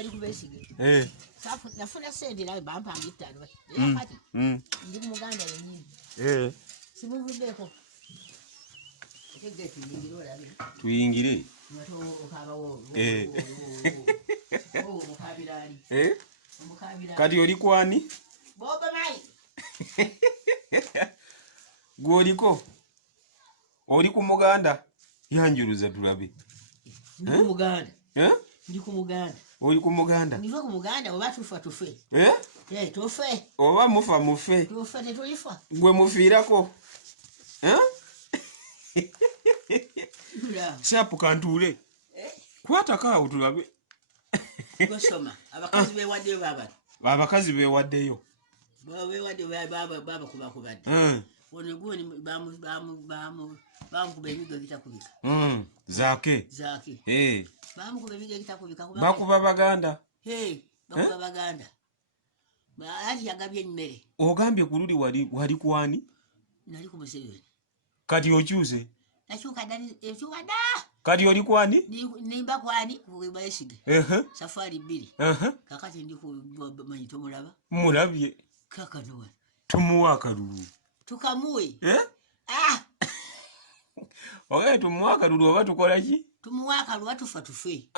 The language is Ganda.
bali kubesige safu nafuna sente nawe bampa ngitano kati ndi kumuganda yenyini simuvudeko tuyingire kati oli kwani boba mai gwoliko oli ku muganda yanjuruza tulabe ndi kumuganda ndi kumuganda oli ku muganda ndiva ku muganda oba tufa tufe tufe oba mufa mufe tufe tetulifa gwe mufiirako shapu kantule kwatakawo tulabe gosoma abakazi bewaddeyo abakazi bewaddeyo baba kubakubadde ono gwoni bamukuba ebigo ebitakubika zaake bamukuba ebigo ebitakubika bakuba baganda bakuba baganda ali yagabye emmere ogambye ku luli wali kwani nali ku Museveni kati okyuse nakyuka kati oli kwani nimba kwani kubayesige safari 2 kakati ndi ku manyito mulaba mulabye kakanowa tumuwa akalulu tukamuwe oge tumuwa akalulu oba tukola ki tumuwa akalulu atufa tufe